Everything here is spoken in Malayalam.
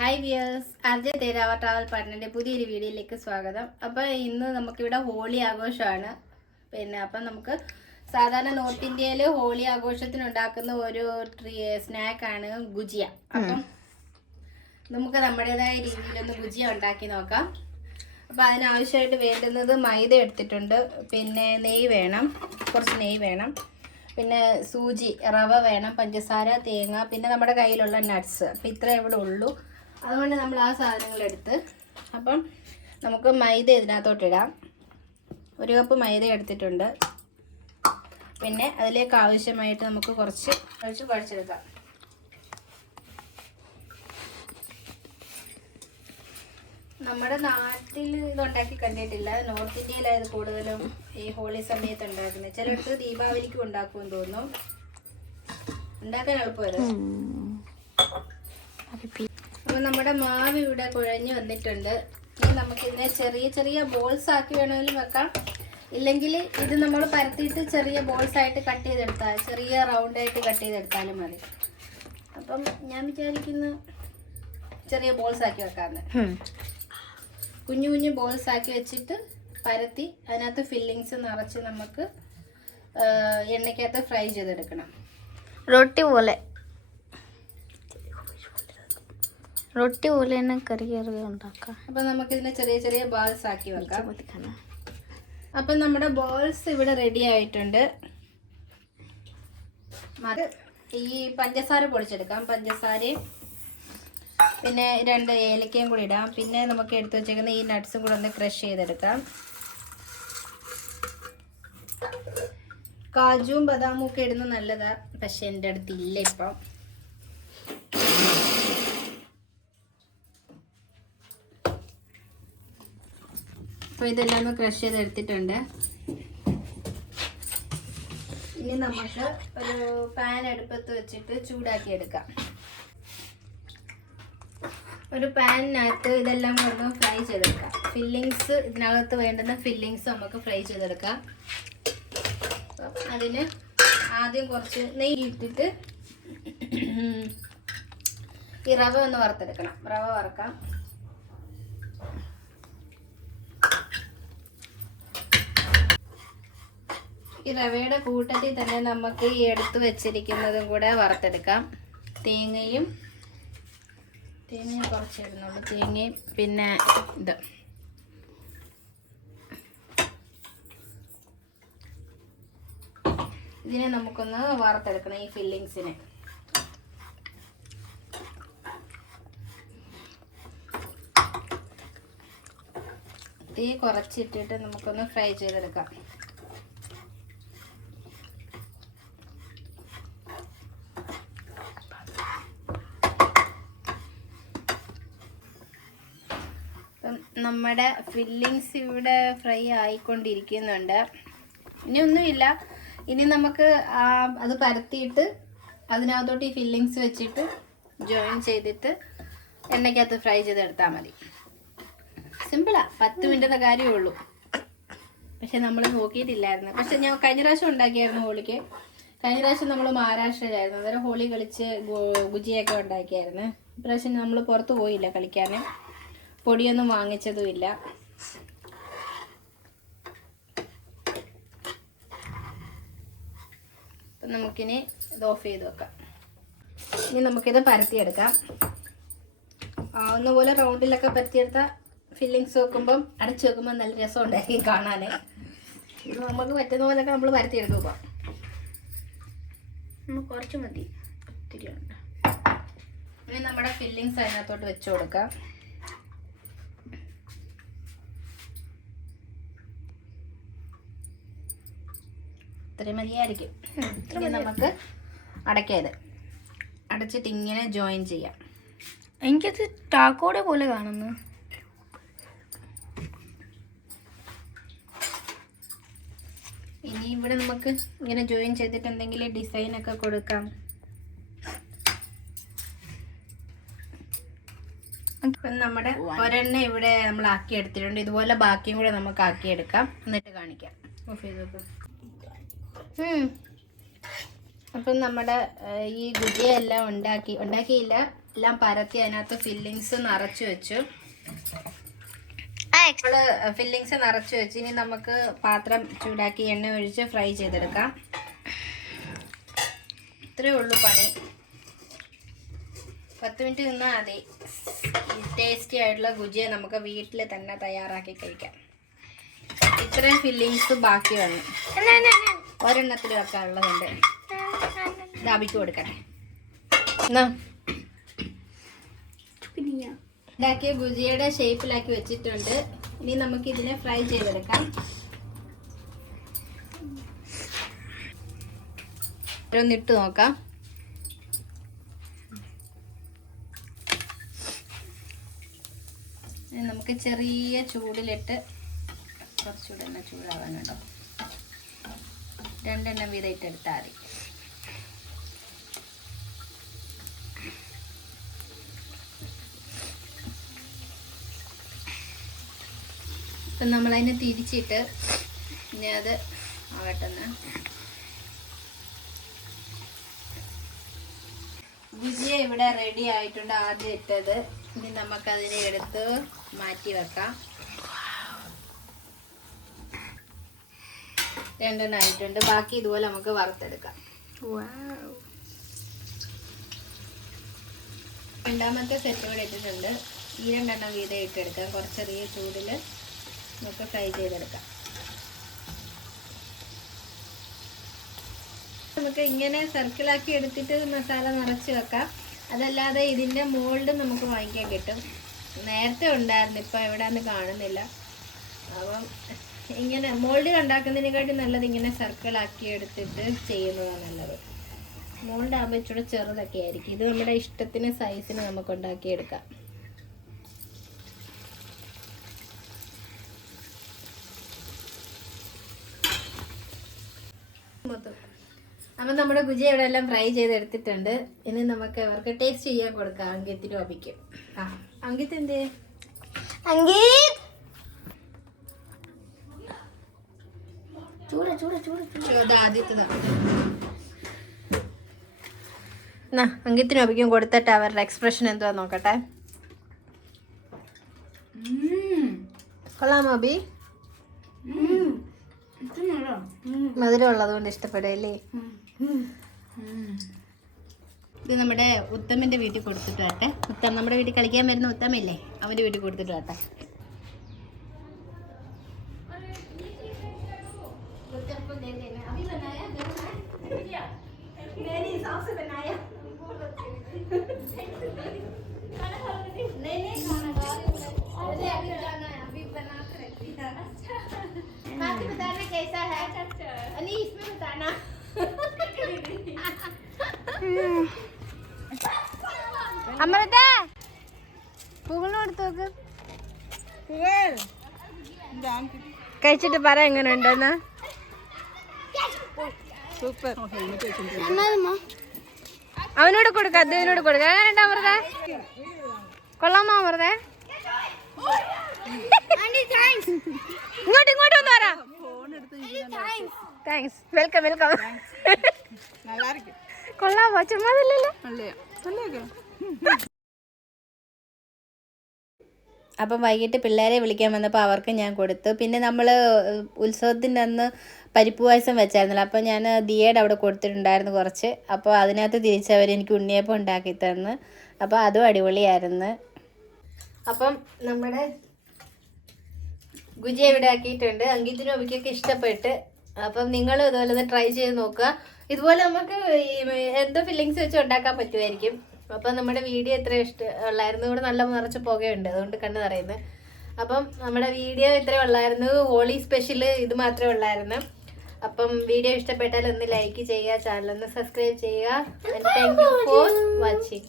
ഹായ് വിയേഴ്സ്, അർജയ് തേരാവ ട്രാവൽ പാർട്ട്ണറിന്റെ പുതിയൊരു വീഡിയോയിലേക്ക് സ്വാഗതം. അപ്പോൾ ഇന്ന് നമുക്കിവിടെ ഹോളി ആഘോഷമാണ്. അപ്പം നമുക്ക് സാധാരണ നോർത്ത് ഇന്ത്യയിൽ ഹോളി ആഘോഷത്തിന് ഉണ്ടാക്കുന്ന ഒരു സ്നാക്കാണ് ഗുജിയ. അപ്പം നമുക്ക് നമ്മുടേതായ രീതിയിലൊന്ന് ഗുജിയ ഉണ്ടാക്കി നോക്കാം. അപ്പോൾ അതിനാവശ്യമായിട്ട് വേണ്ടുന്നത് മൈദ എടുത്തിട്ടുണ്ട്, പിന്നെ നെയ്യ് വേണം, കുറച്ച് നെയ്യ് വേണം, പിന്നെ സൂചി, റവ വേണം, പഞ്ചസാര, തേങ്ങ, പിന്നെ നമ്മുടെ കയ്യിലുള്ള നട്ട്സ്. അപ്പം ഇത്രേ ഇവിടെ ഉള്ളൂ. അതുകൊണ്ട് നമ്മൾ ആ സാധനങ്ങളെടുത്ത് അപ്പം നമുക്ക് മൈദ ഇതിനകത്തോട്ടിടാം. 1 കപ്പ് മൈദ എടുത്തിട്ടുണ്ട്. പിന്നെ അതിലേക്ക് ആവശ്യമായിട്ട് നമുക്ക് കുറച്ച് കുഴച്ചെടുക്കാം. നമ്മുടെ നാട്ടിൽ ഇതുണ്ടാക്കി കണ്ടിട്ടില്ല. നോർത്ത് ഇന്ത്യയിലായത് കൂടുതലും ഈ ഹോളി സമയത്ത് ഉണ്ടാക്കുന്നത്. ചിലയിടത്ത് ദീപാവലിക്കും ഉണ്ടാക്കുമെന്ന് തോന്നുന്നു. ഉണ്ടാക്കാൻ എളുപ്പമല്ലോ. അപ്പോൾ നമ്മുടെ മാവ് ഇവിടെ കുഴഞ്ഞു വന്നിട്ടുണ്ട്. ഇനി നമുക്കിതിനെ ചെറിയ ചെറിയ ബോൾസ് ആക്കി വേണമെങ്കിലും വെക്കാം. ഇല്ലെങ്കിൽ ഇത് നമ്മൾ പരത്തിയിട്ട് ചെറിയ ബോൾസ് ആയിട്ട് കട്ട് ചെയ്തെടുത്താൽ, ചെറിയ റൗണ്ടായിട്ട് കട്ട് ചെയ്തെടുത്താലും മതി. അപ്പം ഞാൻ വിചാരിക്കുന്നു ചെറിയ ബോൾസ് ആക്കി വെക്കാമെന്ന്. കുഞ്ഞു കുഞ്ഞു ബോൾസ് ആക്കി വെച്ചിട്ട് പരത്തി അതിനകത്ത് ഫില്ലിങ്സ് നിറച്ച് നമുക്ക് എണ്ണയ്ക്കകത്ത് ഫ്രൈ ചെയ്തെടുക്കണം. റൊട്ടി പോലെ തന്നെ കറി ഉണ്ടാക്കാം. അപ്പം നമുക്കിതിനെ ചെറിയ ചെറിയ ബോൾസ് ആക്കി വെക്കാം. അപ്പം നമ്മുടെ ബോൾസ് ഇവിടെ റെഡി ആയിട്ടുണ്ട്. ഈ പഞ്ചസാര പൊടിച്ചെടുക്കാം. പഞ്ചസാരയും പിന്നെ 2 ഏലക്കയും കൂടി ഇടാം. പിന്നെ നമുക്ക് എടുത്തു വെച്ചേക്കുന്ന ഈ നട്ട്സും കൂടെ ഒന്ന് ക്രഷ് ചെയ്തെടുക്കാം. കാജുവും ബദാമും ഒക്കെ ഇടുന്നത് നല്ലതാ, പക്ഷെ എൻ്റെ അടുത്തില്ല ഇപ്പം. അപ്പോൾ ഇതെല്ലാം ഒന്ന് ക്രഷ് ചെയ്തെടുത്തിട്ടുണ്ട്. ഇനി നമുക്ക് ഒരു പാൻ അടുപ്പത്ത് വെച്ചിട്ട് ചൂടാക്കി എടുക്കാം. ഒരു പാനിനകത്ത് ഇതെല്ലാം ഒന്ന് ഫ്രൈ ചെയ്തെടുക്കാം. ഫില്ലിങ്സ്, ഇതിനകത്ത് വേണ്ടുന്ന ഫില്ലിങ്സ് നമുക്ക് ഫ്രൈ ചെയ്തെടുക്കാം. അതിന് ആദ്യം കുറച്ച് നെയ്യ് ഇട്ടിട്ട് ഈ റവ ഒന്ന് വറുത്തെടുക്കണം. റവ വറുക്കാം. ഈ റവയുടെ കൂട്ടത്തിൽ തന്നെ നമുക്ക് ഈ എടുത്ത് വെച്ചിരിക്കുന്നതും കൂടെ വറുത്തെടുക്കാം. തേങ്ങയും കുറച്ച് ഇടുന്നുള്ളൂ. തേങ്ങയും പിന്നെ ഇതിനെ നമുക്കൊന്ന് വറുത്തെടുക്കണം. ഈ ഫില്ലിങ്സിനെ തീ കുറച്ചിട്ടിട്ട് നമുക്കൊന്ന് ഫ്രൈ ചെയ്തെടുക്കാം. നമ്മുടെ ഫില്ലിങ്സ് ഇവിടെ ഫ്രൈ ആയിക്കൊണ്ടിരിക്കുന്നുണ്ട്. ഇനി ഒന്നുമില്ല. ഇനി നമുക്ക് അത് പരത്തിയിട്ട് അതിനകത്തോട്ട് ഈ ഫില്ലിങ്സ് വെച്ചിട്ട് ജോയിൻ ചെയ്തിട്ട് എണ്ണയ്ക്കകത്ത് ഫ്രൈ ചെയ്തെടുത്താൽ മതി. സിമ്പിളാ, 10 മിനിറ്റത്തെ കാര്യമേ ഉള്ളൂ. പക്ഷെ നമ്മൾ നോക്കിയിട്ടില്ലായിരുന്നു. പക്ഷെ ഞാൻ കഴിഞ്ഞ പ്രാവശ്യം ഉണ്ടാക്കിയായിരുന്നു ഹോളിക്ക്. കഴിഞ്ഞ പ്രാവശ്യം നമ്മൾ മഹാരാഷ്ട്രയിലായിരുന്നു. അന്നേരം ഹോളി കളിച്ച് ഗുജിയൊക്കെ ഉണ്ടാക്കിയായിരുന്നു. ഇപ്രാവശ്യം നമ്മൾ പുറത്ത് പോയില്ല കളിക്കാൻ, പൊടിയൊന്നും വാങ്ങിച്ചതുമില്ല. അപ്പം നമുക്കിനി ഇത് ഓഫ് ചെയ്ത് വെക്കാം. ഇനി നമുക്കിത് പരത്തിയെടുക്കാം. ആവുന്ന പോലെ റൗണ്ടിലൊക്കെ പരത്തിയെടുത്താൽ ഫില്ലിങ്സ് വെക്കുമ്പം അടച്ചു വെക്കുമ്പോൾ നല്ല രസം ഉണ്ടായിരിക്കും കാണാൻ. ഇത് നമുക്ക് പറ്റുന്ന പോലെയൊക്കെ നമ്മൾ പരത്തിയെടുക്കും. ഇപ്പം കുറച്ച് മതി, ഒത്തിരി ഉണ്ട്. ഇനി നമ്മുടെ ഫില്ലിങ്സ് അതിനകത്തോട്ട് വെച്ച് കൊടുക്കാം. ഇത്രയും മതിയായിരിക്കും. ഇനി നമുക്ക് അടയ്ക്കാത് അടച്ചിട്ട് ഇങ്ങനെ ജോയിൻ ചെയ്യാം. എനിക്കത് ടാക്കോടെ പോലെ കാണുന്നു. ഇനി ഇവിടെ നമുക്ക് ഇങ്ങനെ ജോയിൻ ചെയ്തിട്ട് എന്തെങ്കിലും ഡിസൈനൊക്കെ കൊടുക്കാം. അപ്പം നമ്മുടെ ഒരെണ്ണം ഇവിടെ നമ്മൾ ആക്കി എടുത്തിട്ടുണ്ട്. ഇതുപോലെ ബാക്കിയും കൂടെ നമുക്ക് ആക്കിയെടുക്കാം. എന്നിട്ട് കാണിക്കാം. ഓഫ് ചെയ്ത് നോക്കാം. അപ്പം നമ്മുടെ ഈ ഗുജിയ എല്ലാം ഉണ്ടാക്കിയില്ല, എല്ലാം പരത്തി അതിനകത്ത് ഫില്ലിങ്സ് നിറച്ച് വെച്ചു. ഫില്ലിങ്സ് നിറച്ച് വെച്ച് ഇനി നമുക്ക് പാത്രം ചൂടാക്കി എണ്ണ ഒഴിച്ച് ഫ്രൈ ചെയ്തെടുക്കാം. ഇത്രയേ ഉള്ളൂ പണി. 10 മിനിറ്റ് നിന്നാൽ മതി. ടേസ്റ്റി ആയിട്ടുള്ള ഗുജിയ നമുക്ക് വീട്ടിൽ തന്നെ തയ്യാറാക്കി കഴിക്കാം. ഇത്രയും ഫില്ലിങ്സ് ബാക്കി വന്നു. ഒരെണ്ണത്തിൽ വെക്കാനുള്ളതുണ്ട്. ദാബിക്ക് കൊടുക്കട്ടെ. ഉണ്ടാക്കിയ ഗുജിയുടെ ഷേപ്പിലാക്കി വെച്ചിട്ടുണ്ട്. ഇനി നമുക്ക് ഇതിനെ ഫ്രൈ ചെയ്തെടുക്കാം. ഒന്നിട്ട് നോക്കാം. നമുക്ക് ചെറിയ ചൂടിലിട്ട് കുറച്ചുകൂടെ എണ്ണ ചൂടാവാനുണ്ടോ, 2 എണ്ണം വീതം ഇട്ടെടുത്താൽ മതി. ഇപ്പം നമ്മളതിനെ തിരിച്ചിട്ട് ഇനി അത് ആവട്ടെന്ന്. ഗുജിയ ഇവിടെ റെഡി ആയിട്ടുണ്ട്. ആദ്യം ഇട്ടത്. ഇനി നമുക്കതിനെ എടുത്ത് മാറ്റി വെക്കാം. 2 എണ്ണം ആയിട്ടുണ്ട്. ബാക്കി ഇതുപോലെ നമുക്ക് വറുത്തെടുക്കാം. രണ്ടാമത്തെ സെറ്റ് കൂടെ ഇട്ടിട്ടുണ്ട്. ഈ 2 എണ്ണം വീതം ഇട്ടെടുക്കാം. കുറച്ച് ചെറിയ ചൂടിൽ നമുക്ക് ഫ്രൈ ചെയ്തെടുക്കാം. നമുക്ക് ഇങ്ങനെ സർക്കിളാക്കി എടുത്തിട്ട് മസാല നിറച്ച് വെക്കാം. അതല്ലാതെ ഇതിൻ്റെ മോൾഡ് നമുക്ക് വാങ്ങിക്കാൻ കിട്ടും. നേരത്തെ ഉണ്ടായിരുന്നു, ഇപ്പം എവിടെയാണെന്ന് കാണുന്നില്ല. അപ്പം ഇങ്ങനെ മോൾഡ് ഉണ്ടാക്കുന്നതിനെക്കാട്ടി നല്ലത് ഇങ്ങനെ സർക്കിളാക്കി എടുത്തിട്ട് ചെയ്യുന്നതാണ് നല്ലത്. മോൾഡ് ആകുമ്പോൾ ഇച്ചിരി ചെറുതൊക്കെ ആയിരിക്കും. ഇത് നമ്മുടെ ഇഷ്ടത്തിന് സൈസിന് നമുക്ക് ഉണ്ടാക്കിയെടുക്കാം. അപ്പം നമ്മുടെ ഗുജിയ ഇവിടെ എല്ലാം ഫ്രൈ ചെയ്തെടുത്തിട്ടുണ്ട്. ഇനി നമുക്ക് അവർക്ക് ടേസ്റ്റ് ചെയ്യാൻ കൊടുക്കാം. അങ്കിത്തിന് ഒപ്പിക്കും. അങ്കിത്ത് എന്തേ? അങ്കിത്തിന് ഒപ്പിക്കും കൊടുത്തിട്ട് അവരുടെ എക്സ്പ്രഷൻ എന്തുവാ നോക്കട്ടെ. കൊള്ളാമോ അബി? മധുരം ഉള്ളത് കൊണ്ട് ഇഷ്ടപ്പെടുകയല്ലേ? ഇത് നമ്മുടെ ഉത്തമിന്റെ വീട്ടിൽ കൊടുത്തിട്ട് വരട്ടെ. ഉത്തം നമ്മുടെ വീട്ടിൽ കളിക്കാൻ വരുന്ന ഉത്തമില്ലേ, അവന്റെ വീട്ടിൽ കൊടുത്തിട്ട് വരട്ടെ. कैसा है अली, इसमें बताना. അമൃത പൂകളെടുത്ത് കഴിച്ചിട്ട് പറ എങ്ങനെ ഉണ്ടെന്ന്. സൂപ്പർ. അവനോട് കൊടുക്ക, അദ്ദേഹത്തിനോട് കൊടുക്ക. എങ്ങനെയുണ്ട് അമൃത? കൊള്ളാമോ അമൃത? ഇങ്ങോട്ട് ഇങ്ങോട്ട് ഒന്ന് പറ. താങ്ക്സ്. Welcome welcome. കൊള്ളാമോ? ചുമ്മാതില്ലല്ലോ. അപ്പം വൈകിട്ട് പിള്ളേരെ വിളിക്കാൻ വന്നപ്പോൾ അവർക്ക് ഞാൻ കൊടുത്തു. പിന്നെ നമ്മൾ ഉത്സവത്തിൻ്റെ അന്ന് പരിപ്പ് പായസം വെച്ചായിരുന്നല്ലോ, അപ്പോൾ ഞാൻ ദിയയുടെ അവിടെ കൊടുത്തിട്ടുണ്ടായിരുന്നു കുറച്ച്. അപ്പോൾ അതിനകത്ത് തിരിച്ചവർ എനിക്ക് ഉണ്ണിയപ്പം ഉണ്ടാക്കി തന്ന്. അപ്പോൾ അതും അടിപൊളിയായിരുന്നു. അപ്പം നമ്മുടെ ഗുജിയ ഇവിടെ ആക്കിയിട്ടുണ്ട്. അങ്കിത്തിനും ഒബിക്കൊക്കെ ഇഷ്ടപ്പെട്ട്. അപ്പം നിങ്ങളും ഇതുപോലെ ഒന്ന് ട്രൈ ചെയ്ത് നോക്കുക. ഇതുപോലെ നമുക്ക് എന്തോ ഫില്ലിങ്സ് വെച്ച് ഉണ്ടാക്കാൻ പറ്റുമായിരിക്കും. അപ്പം നമ്മുടെ വീഡിയോ ഇത്ര ഉള്ളായിരുന്നു. ഇവിടെ നല്ല നിറച്ച് പുകയുണ്ട്, അതുകൊണ്ട് കണ്ണ് നിറയുന്നത്. അപ്പം നമ്മുടെ വീഡിയോ ഇത്രയും ഉള്ളായിരുന്നു. ഹോളി സ്പെഷ്യൽ ഇത് മാത്രമേ ഉള്ളായിരുന്നു. അപ്പം വീഡിയോ ഇഷ്ടപ്പെട്ടാൽ ഒന്ന് ലൈക്ക് ചെയ്യുക, ചാനൽ ഒന്ന് സബ്സ്ക്രൈബ് ചെയ്യുക. Thank you for watching.